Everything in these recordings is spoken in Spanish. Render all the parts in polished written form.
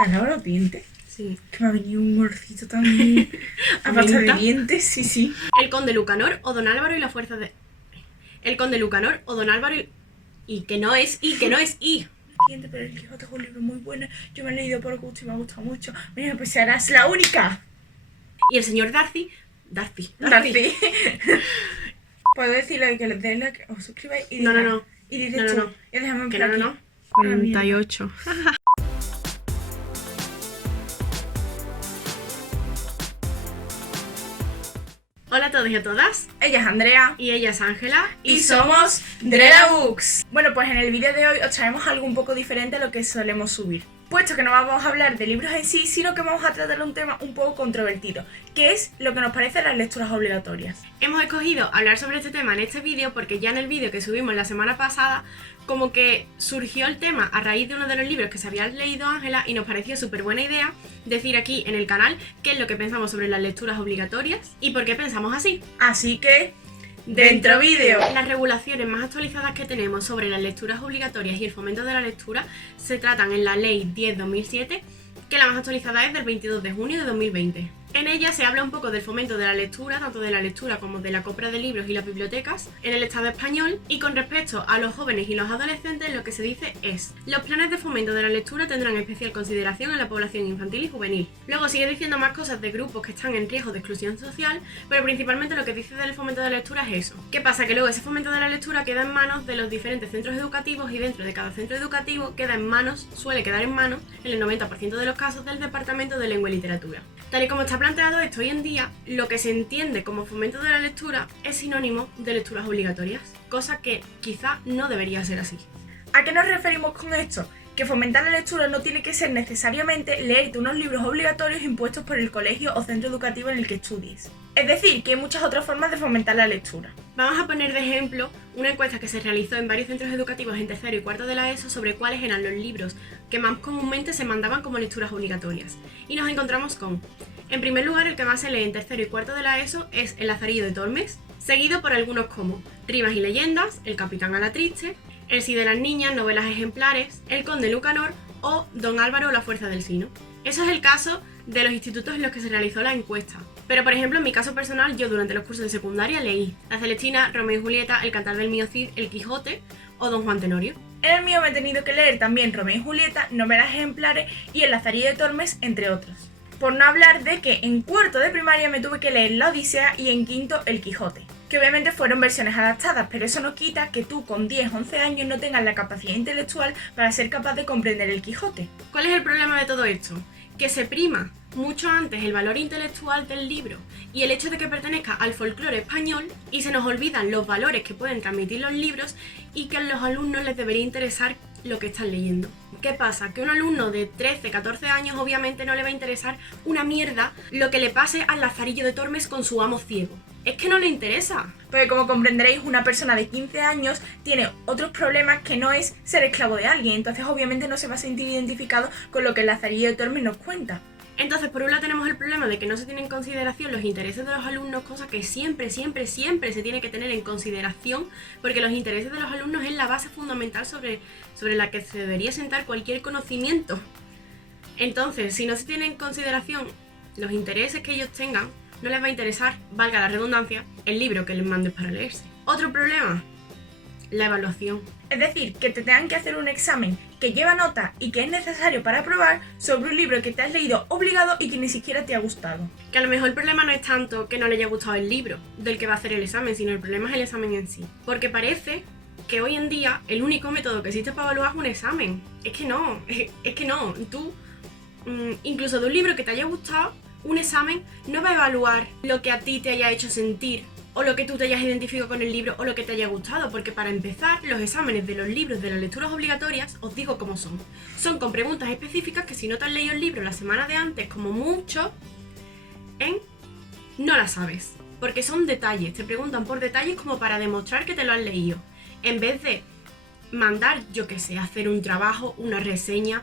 ¿Te has lavado los dientes? Sí. Que me ha venido un morcito también. A pasta de dientes, sí, sí. El conde Lucanor o Don Álvaro y la fuerza de... El conde Lucanor o Don Álvaro y que no es I. Pero el Quijote es un libro muy bueno. Yo me he leído por gusto y me ha gustado mucho. Mira, pues serás la única. Y el señor Darcy. Puedo decirle que les den like, os suscribáis y No. Y dices tú. Y déjame Que por aquí. no. 48. Hola a todos y a todas. Ella es Andrea. Y ella es Ángela. Y somos Drela Books. Bueno, pues en el vídeo de hoy os traemos algo un poco diferente a lo que solemos subir. Puesto que no vamos a hablar de libros en sí, sino que vamos a tratar un tema un poco controvertido, que es lo que nos parecen las lecturas obligatorias. Hemos escogido hablar sobre este tema en este vídeo porque ya en el vídeo que subimos la semana pasada, como que surgió el tema a raíz de uno de los libros que se había leído Ángela y nos pareció súper buena idea decir aquí en el canal qué es lo que pensamos sobre las lecturas obligatorias y por qué pensamos así. Así que... ¡dentro vídeo! Las regulaciones más actualizadas que tenemos sobre las lecturas obligatorias y el fomento de la lectura se tratan en la Ley 10/2007, que la más actualizada es del 22 de junio de 2020. En ella se habla un poco del fomento de la lectura, tanto de la lectura como de la compra de libros y las bibliotecas en el Estado español, y con respecto a los jóvenes y los adolescentes lo que se dice es: los planes de fomento de la lectura tendrán especial consideración en la población infantil y juvenil. Luego sigue diciendo más cosas de grupos que están en riesgo de exclusión social, pero principalmente lo que dice del fomento de la lectura es eso. ¿Qué pasa? Que luego ese fomento de la lectura queda en manos de los diferentes centros educativos y dentro de cada centro educativo suele quedar en manos, en el 90% de los casos, del Departamento de Lengua y Literatura. Tal y como está planteado esto hoy en día, lo que se entiende como fomento de la lectura es sinónimo de lecturas obligatorias, cosa que quizá no debería ser así. ¿A qué nos referimos con esto? Que fomentar la lectura no tiene que ser necesariamente leerte unos libros obligatorios impuestos por el colegio o centro educativo en el que estudies. Es decir, que hay muchas otras formas de fomentar la lectura. Vamos a poner de ejemplo una encuesta que se realizó en varios centros educativos en tercero y cuarto de la ESO sobre cuáles eran los libros que más comúnmente se mandaban como lecturas obligatorias. Y nos encontramos con: en primer lugar, el que más se lee en tercero y cuarto de la ESO es El Lazarillo de Tormes, seguido por algunos como Rimas y leyendas, El Capitán a la Triste, El Sí de las niñas, novelas ejemplares, El Conde Lucanor o Don Álvaro o la fuerza del Sino. Eso es el caso de los institutos en los que se realizó la encuesta. Pero por ejemplo, en mi caso personal, yo durante los cursos de secundaria leí La Celestina, Romeo y Julieta, El Cantar del Mío Cid, El Quijote o Don Juan Tenorio. En el mío me he tenido que leer también Romeo y Julieta, novelas ejemplares y El Lazarillo de Tormes, entre otros. Por no hablar de que en cuarto de primaria me tuve que leer La Odisea y en quinto El Quijote, que obviamente fueron versiones adaptadas, pero eso no quita que tú con 10-11 años no tengas la capacidad intelectual para ser capaz de comprender El Quijote. ¿Cuál es el problema de todo esto? Que se prima mucho antes el valor intelectual del libro y el hecho de que pertenezca al folclore español, y se nos olvidan los valores que pueden transmitir los libros y que a los alumnos les debería interesar lo que están leyendo. ¿Qué pasa? Que a un alumno de 13-14 años obviamente no le va a interesar una mierda lo que le pase al Lazarillo de Tormes con su amo ciego. Es que no le interesa. Porque como comprenderéis, una persona de 15 años tiene otros problemas que no es ser esclavo de alguien, entonces obviamente no se va a sentir identificado con lo que el Lazarillo de Tormes nos cuenta. Entonces, por un lado tenemos el problema de que no se tienen en consideración los intereses de los alumnos, cosa que siempre se tiene que tener en consideración, porque los intereses de los alumnos es la base fundamental sobre la que se debería sentar cualquier conocimiento. Entonces, si no se tiene en consideración los intereses que ellos tengan, no les va a interesar, valga la redundancia, el libro que les mandes para leerse. Otro problema: la evaluación. Es decir, que te tengan que hacer un examen que lleva nota y que es necesario para aprobar sobre un libro que te has leído obligado y que ni siquiera te ha gustado. Que a lo mejor el problema no es tanto que no le haya gustado el libro del que va a hacer el examen, sino el problema es el examen en sí. Porque parece que hoy en día el único método que existe para evaluar es un examen. Es que no. Tú, incluso de un libro que te haya gustado, un examen no va a evaluar lo que a ti te haya hecho sentir, o lo que tú te hayas identificado con el libro, o lo que te haya gustado, porque para empezar, los exámenes de los libros de las lecturas obligatorias, os digo cómo son. Son con preguntas específicas que si no te has leído el libro la semana de antes, como mucho, no las sabes. Porque son detalles, te preguntan por detalles como para demostrar que te lo has leído. En vez de mandar, yo qué sé, hacer un trabajo, una reseña,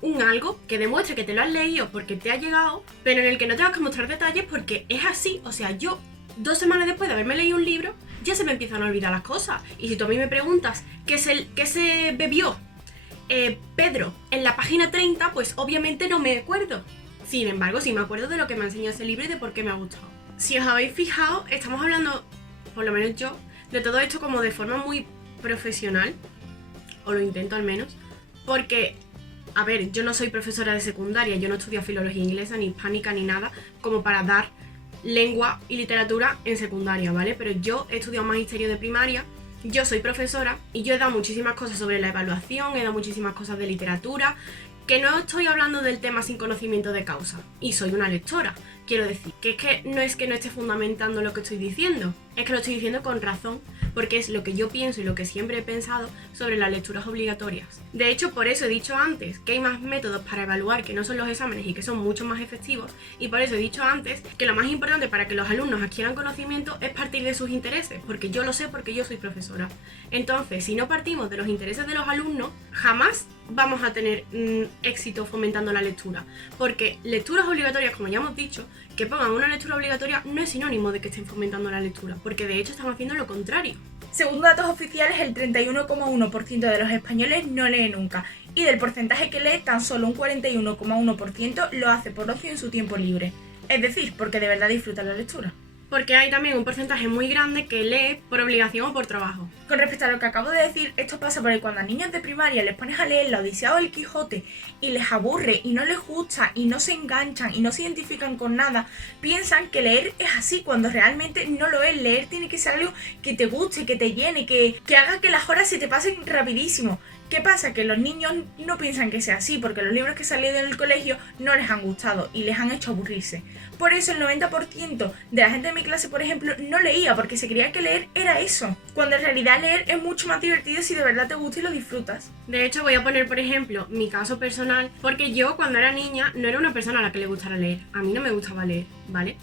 un algo que demuestre que te lo has leído porque te ha llegado, pero en el que no tengas que mostrar detalles porque es así. O sea, yo 2 semanas después de haberme leído un libro, ya se me empiezan a olvidar las cosas. Y si tú a mí me preguntas qué se bebió Pedro, en la página 30, pues obviamente no me acuerdo. Sin embargo, sí me acuerdo de lo que me ha enseñado ese libro y de por qué me ha gustado. Si os habéis fijado, estamos hablando, por lo menos yo, de todo esto como de forma muy profesional, o lo intento al menos, porque, a ver, yo no soy profesora de secundaria, yo no estudio filología inglesa, ni hispánica, ni nada, como para dar lengua y literatura en secundaria, ¿vale? Pero yo he estudiado magisterio de primaria, yo soy profesora y yo he dado muchísimas cosas sobre la evaluación, he dado muchísimas cosas de literatura, que no estoy hablando del tema sin conocimiento de causa, y soy una lectora. Quiero decir, que no esté fundamentando lo que estoy diciendo, es que lo estoy diciendo con razón, porque es lo que yo pienso y lo que siempre he pensado sobre las lecturas obligatorias. De hecho, por eso he dicho antes que hay más métodos para evaluar que no son los exámenes y que son mucho más efectivos, y por eso he dicho antes que lo más importante para que los alumnos adquieran conocimiento es partir de sus intereses, porque yo lo sé porque yo soy profesora. Entonces, si no partimos de los intereses de los alumnos, jamás vamos a tener éxito fomentando la lectura, porque lecturas obligatorias, como ya hemos dicho, que pongan una lectura obligatoria no es sinónimo de que estén fomentando la lectura, porque de hecho están haciendo lo contrario. Según datos oficiales, el 31,1% de los españoles no lee nunca, y del porcentaje que lee, tan solo un 41,1% lo hace por ocio en su tiempo libre, es decir, porque de verdad disfruta la lectura. Porque hay también un porcentaje muy grande que lee por obligación o por trabajo. Con respecto a lo que acabo de decir, esto pasa porque cuando a niños de primaria les pones a leer la Odisea o el Quijote y les aburre y no les gusta y no se enganchan y no se identifican con nada, piensan que leer es así cuando realmente no lo es. Leer tiene que ser algo que te guste, que te llene, que haga que las horas se te pasen rapidísimo. ¿Qué pasa? Que los niños no piensan que sea así, porque los libros que se han leído en el colegio no les han gustado y les han hecho aburrirse. Por eso el 90% de la gente de mi clase, por ejemplo, no leía, porque se creía que leer era eso, cuando en realidad leer es mucho más divertido si de verdad te gusta y lo disfrutas. De hecho, voy a poner, por ejemplo, mi caso personal, porque yo cuando era niña no era una persona a la que le gustara leer. A mí no me gustaba leer, ¿vale?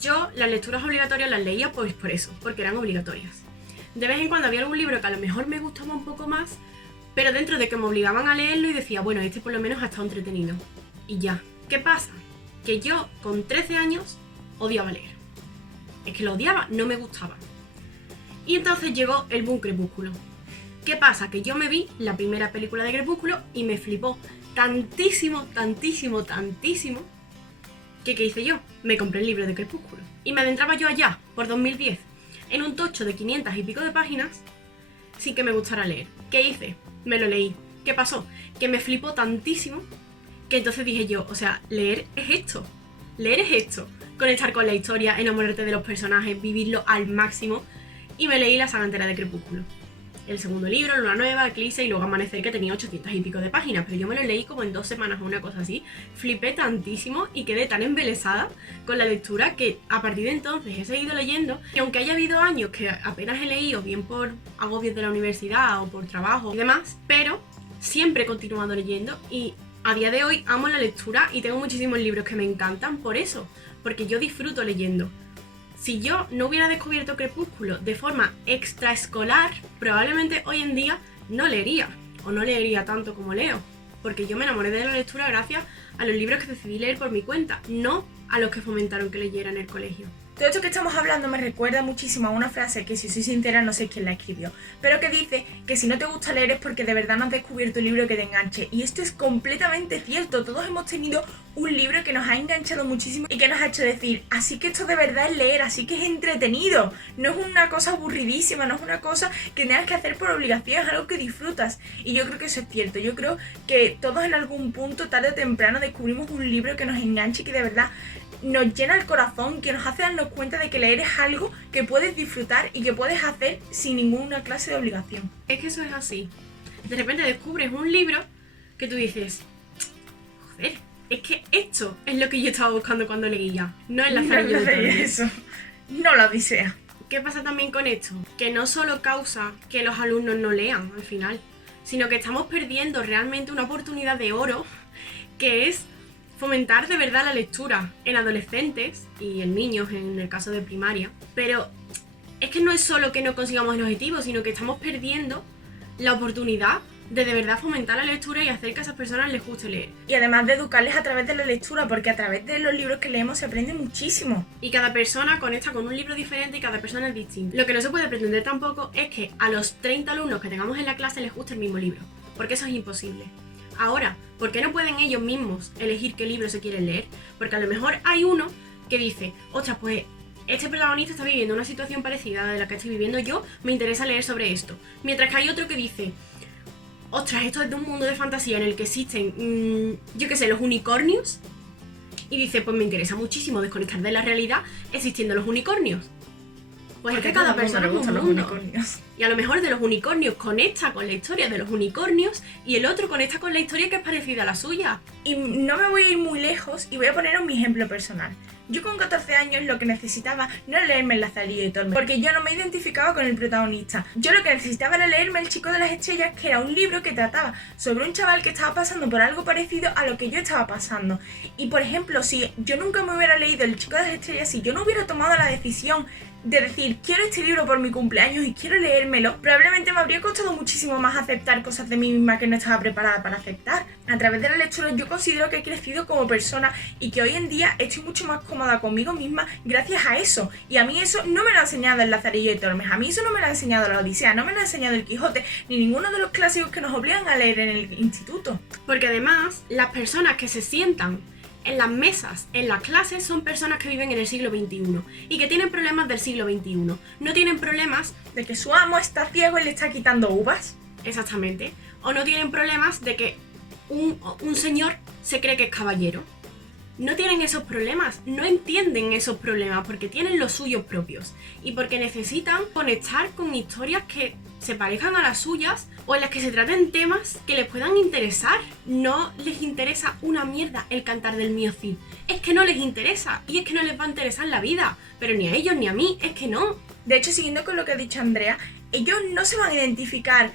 Yo las lecturas obligatorias las leía pues por eso, porque eran obligatorias. De vez en cuando había algún libro que a lo mejor me gustaba un poco más, pero dentro de que me obligaban a leerlo y decía, bueno, este por lo menos ha estado entretenido. Y ya. ¿Qué pasa? Que yo con 13 años odiaba leer. Es que lo odiaba, no me gustaba. Y entonces llegó el boom Crepúsculo. ¿Qué pasa? Que yo me vi la primera película de Crepúsculo y me flipó tantísimo, tantísimo, tantísimo, que ¿qué hice yo? Me compré el libro de Crepúsculo. Y me adentraba yo allá, por 2010, en un tocho de 500 y pico de páginas, sin que me gustara leer. ¿Qué hice? Me lo leí. ¿Qué pasó? Que me flipó tantísimo que entonces dije yo, o sea, leer es esto. Leer es esto. Conectar con la historia, enamorarte de los personajes, vivirlo al máximo. Y me leí la saga entera de Crepúsculo. El segundo libro, Luna Nueva, Eclipse y luego Amanecer, que tenía 800 y pico de páginas. Pero yo me lo leí como en 2 semanas o una cosa así. Flipé tantísimo y quedé tan embelesada con la lectura que a partir de entonces he seguido leyendo. Y aunque haya habido años que apenas he leído, bien por agobios de la universidad o por trabajo y demás, pero siempre he continuado leyendo y a día de hoy amo la lectura y tengo muchísimos libros que me encantan por eso, porque yo disfruto leyendo. Si yo no hubiera descubierto Crepúsculo de forma extraescolar, probablemente hoy en día no leería, o no leería tanto como leo, porque yo me enamoré de la lectura gracias a los libros que decidí leer por mi cuenta, no a los que fomentaron que leyera en el colegio. Todo esto que estamos hablando me recuerda muchísimo a una frase que, si soy sincera, no sé quién la escribió, pero que dice que si no te gusta leer es porque de verdad no has descubierto un libro que te enganche. Y esto es completamente cierto. Todos hemos tenido un libro que nos ha enganchado muchísimo y que nos ha hecho decir, así que esto de verdad es leer, así que es entretenido. No es una cosa aburridísima, no es una cosa que tengas que hacer por obligación, es algo que disfrutas. Y yo creo que eso es cierto. Yo creo que todos en algún punto, tarde o temprano, descubrimos un libro que nos enganche y que de verdad nos llena el corazón, que nos hace darnos cuenta de que leer es algo que puedes disfrutar y que puedes hacer sin ninguna clase de obligación. Es que eso es así. De repente descubres un libro que tú dices, joder, es que esto es lo que yo estaba buscando cuando leía, no en la Zarillo de Tormes. Eso, no la Odisea. ¿Qué pasa también con esto? Que no solo causa que los alumnos no lean al final, sino que estamos perdiendo realmente una oportunidad de oro, que es fomentar de verdad la lectura en adolescentes y en niños en el caso de primaria. Pero es que no es solo que no consigamos el objetivo, sino que estamos perdiendo la oportunidad de verdad fomentar la lectura y hacer que a esas personas les guste leer. Y además de educarles a través de la lectura, porque a través de los libros que leemos se aprende muchísimo. Y cada persona conecta con un libro diferente y cada persona es distinta. Lo que no se puede pretender tampoco es que a los 30 alumnos que tengamos en la clase les guste el mismo libro, porque eso es imposible. Ahora, ¿por qué no pueden ellos mismos elegir qué libro se quieren leer? Porque a lo mejor hay uno que dice, ostras, pues este protagonista está viviendo una situación parecida a la que estoy viviendo yo, me interesa leer sobre esto. Mientras que hay otro que dice, ostras, esto es de un mundo de fantasía en el que existen, yo qué sé, los unicornios. Y dice, pues me interesa muchísimo desconectar de la realidad existiendo los unicornios. Pues es que cada persona es un mundo. Y a lo mejor de los unicornios conecta con la historia de los unicornios y el otro conecta con la historia que es parecida a la suya. Y no me voy a ir muy lejos y voy a poneros mi ejemplo personal. Yo con 14 años lo que necesitaba no era leerme El Lazarillo de Tormes, porque yo no me identificaba con el protagonista. Yo lo que necesitaba era leerme El Chico de las Estrellas, que era un libro que trataba sobre un chaval que estaba pasando por algo parecido a lo que yo estaba pasando. Y por ejemplo, si yo nunca me hubiera leído El Chico de las Estrellas, si yo no hubiera tomado la decisión de decir, quiero este libro por mi cumpleaños y quiero leérmelo, probablemente me habría costado muchísimo más aceptar cosas de mí misma que no estaba preparada para aceptar. A través de la lectura yo considero que he crecido como persona y que hoy en día estoy mucho más cómoda conmigo misma gracias a eso. Y a mí eso no me lo ha enseñado El Lazarillo de Tormes, a mí eso no me lo ha enseñado La Odisea, no me lo ha enseñado El Quijote, ni ninguno de los clásicos que nos obligan a leer en el instituto. Porque además, las personas que se sientan en las mesas, en las clases, son personas que viven en el siglo XXI y que tienen problemas del siglo XXI. No tienen problemas de que su amo está ciego y le está quitando uvas. Exactamente. O no tienen problemas de que un señor se cree que es caballero. No tienen esos problemas, no entienden esos problemas porque tienen los suyos propios y porque necesitan conectar con historias que se parezcan a las suyas o en las que se traten temas que les puedan interesar. No les interesa una mierda el Cantar del Mío Cid. Es que no les interesa y es que no les va a interesar la vida, pero ni a ellos ni a mí, es que no. De hecho, siguiendo con lo que ha dicho Andrea, ellos no se van a identificar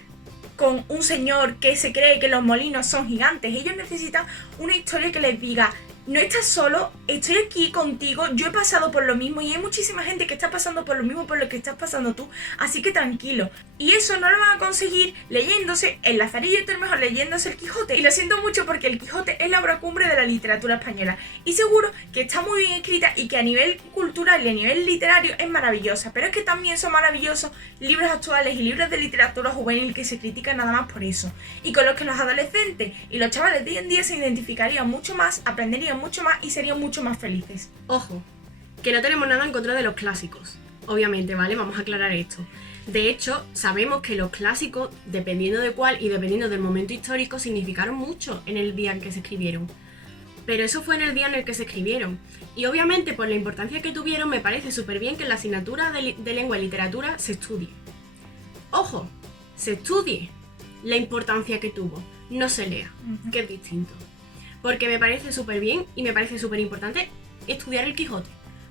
con un señor que se cree que los molinos son gigantes. Ellos necesitan una historia que les diga, no estás solo, estoy aquí contigo, yo he pasado por lo mismo y hay muchísima gente que está pasando por lo mismo por lo que estás pasando tú, así que tranquilo. Y eso no lo van a conseguir leyéndose El Lazarillo de Tormes o leyéndose El Quijote. Y lo siento mucho porque El Quijote es la obra cumbre de la literatura española y seguro que está muy bien escrita y que a nivel cultural y a nivel literario es maravillosa, pero es que también son maravillosos libros actuales y libros de literatura juvenil que se critican nada más por eso, y con los que los adolescentes y los chavales de hoy en día se identificarían mucho más, aprenderían mucho más y serían mucho más felices. Ojo, que no tenemos nada en contra de los clásicos, obviamente, ¿vale? Vamos a aclarar esto. De hecho, sabemos que los clásicos, dependiendo de cuál y dependiendo del momento histórico, significaron mucho en el día en que se escribieron. Pero eso fue en el día en el que se escribieron. Y obviamente, por la importancia que tuvieron, me parece súper bien que en la asignatura de lengua y literatura se estudie. Ojo, se estudie la importancia que tuvo, no se lea, que es distinto. Porque me parece súper bien y me parece súper importante estudiar El Quijote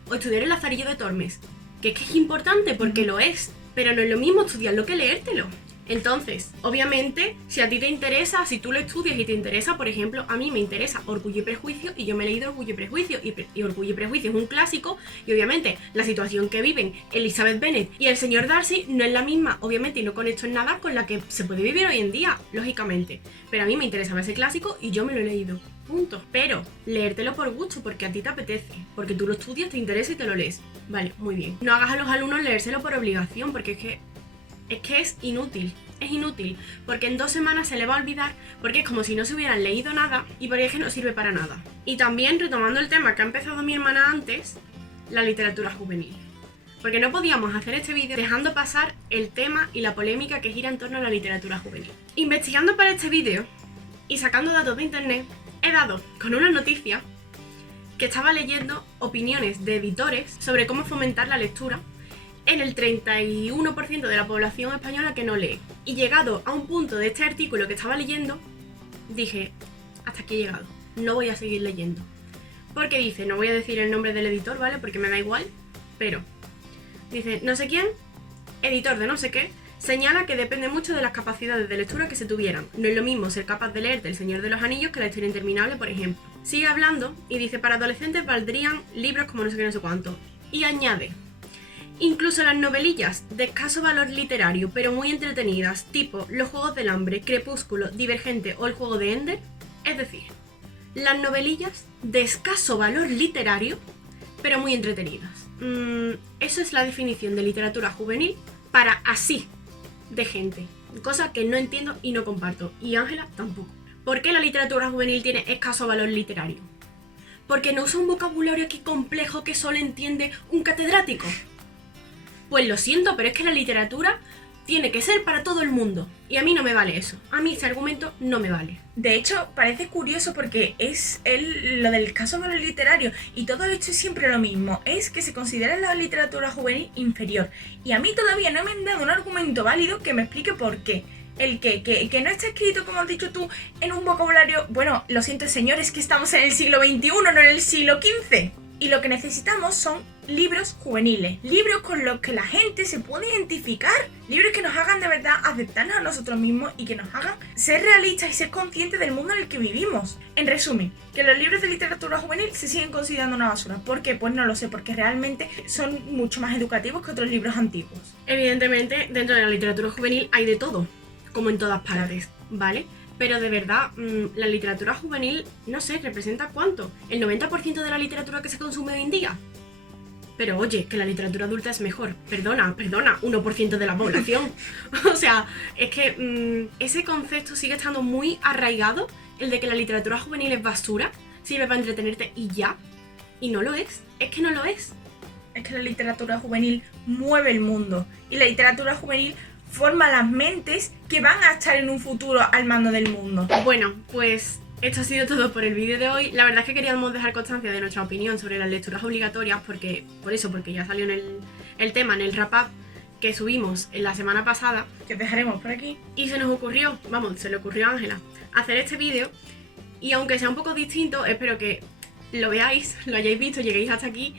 o estudiar El Lazarillo de Tormes, que es importante porque lo es, pero no es lo mismo estudiarlo que leértelo. Entonces, obviamente, si a ti te interesa, si tú lo estudias y te interesa, por ejemplo, a mí me interesa Orgullo y Prejuicio y yo me he leído Orgullo y Prejuicio y Orgullo y Prejuicio es un clásico y obviamente la situación que viven Elizabeth Bennet y el señor Darcy no es la misma, obviamente, y no conecto en nada con la que se puede vivir hoy en día, lógicamente. Pero a mí me interesaba ese clásico y yo me lo he leído. Punto. Pero leértelo por gusto, porque a ti te apetece, porque tú lo estudias, te interesa y te lo lees. Vale, muy bien. No hagas a los alumnos leérselo por obligación, porque es que es inútil. Es inútil, porque en 2 semanas se le va a olvidar, porque es como si no se hubieran leído nada y porque es que no sirve para nada. Y también, retomando el tema que ha empezado mi hermana antes, la literatura juvenil. Porque no podíamos hacer este vídeo dejando pasar el tema y la polémica que gira en torno a la literatura juvenil. Investigando para este vídeo y sacando datos de internet, he dado con una noticia que estaba leyendo opiniones de editores sobre cómo fomentar la lectura en el 31% de la población española que no lee. Y llegado a un punto de este artículo que estaba leyendo, dije, hasta aquí he llegado, no voy a seguir leyendo. Porque dice, no voy a decir el nombre del editor, ¿vale? Porque me da igual, pero dice, no sé quién, editor de no sé qué, señala que depende mucho de las capacidades de lectura que se tuvieran. No es lo mismo ser capaz de leerte El Señor de los Anillos que La Historia Interminable, por ejemplo. Sigue hablando y dice, para adolescentes valdrían libros como no sé qué, no sé cuánto. Y añade, incluso las novelillas de escaso valor literario, pero muy entretenidas, tipo Los Juegos del Hambre, Crepúsculo, Divergente o El Juego de Ender, es decir, las novelillas de escaso valor literario, pero muy entretenidas. Eso es la definición de literatura juvenil para así de gente. Cosa que no entiendo y no comparto. Y Ángela tampoco. ¿Por qué la literatura juvenil tiene escaso valor literario? ¿Porque no usa un vocabulario aquí complejo que solo entiende un catedrático? Pues lo siento, pero es que la literatura tiene que ser para todo el mundo. Y a mí no me vale eso. A mí ese argumento no me vale. De hecho, parece curioso porque es lo del escaso valor literario y todo esto es siempre lo mismo. Es que se considera la literatura juvenil inferior. Y a mí todavía no me han dado un argumento válido que me explique por qué. El que no está escrito, como has dicho tú, en un vocabulario... Bueno, lo siento, señores, que estamos en el siglo XXI, no en el siglo XV. Y lo que necesitamos son libros juveniles, libros con los que la gente se puede identificar, libros que nos hagan de verdad aceptarnos a nosotros mismos y que nos hagan ser realistas y ser conscientes del mundo en el que vivimos. En resumen, que los libros de literatura juvenil se siguen considerando una basura. ¿Por qué? Pues no lo sé, porque realmente son mucho más educativos que otros libros antiguos. Evidentemente, dentro de la literatura juvenil hay de todo, como en todas partes, ¿vale? Pero de verdad, la literatura juvenil, no sé, ¿representa cuánto? ¿El 90% de la literatura que se consume hoy en día? Pero oye, que la literatura adulta es mejor. Perdona, 1% de la población. O sea, es que ese concepto sigue estando muy arraigado, el de que la literatura juvenil es basura, sirve para entretenerte y ya. Y no lo es que no lo es. Es que la literatura juvenil mueve el mundo y la literatura juvenil forma las mentes que van a estar en un futuro al mando del mundo. Bueno, pues esto ha sido todo por el vídeo de hoy. La verdad es que queríamos dejar constancia de nuestra opinión sobre las lecturas obligatorias porque ya salió en el tema, en el wrap-up que subimos en la semana pasada. Que os dejaremos por aquí. Y se nos ocurrió, se le ocurrió a Ángela, hacer este vídeo. Y aunque sea un poco distinto, espero que lo veáis, lo hayáis visto, lleguéis hasta aquí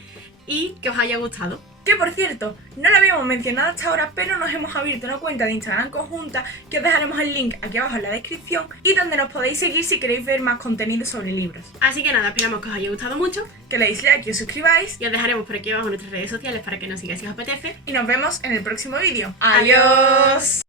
y que os haya gustado. Que por cierto, no lo habíamos mencionado hasta ahora, pero nos hemos abierto una cuenta de Instagram conjunta que os dejaremos el link aquí abajo en la descripción y donde nos podéis seguir si queréis ver más contenido sobre libros. Así que nada, esperamos que os haya gustado mucho, Que le deis like y os suscribáis y os dejaremos por aquí abajo nuestras redes sociales para que nos sigáis si os apetece. y nos vemos en el próximo vídeo. ¡Adiós!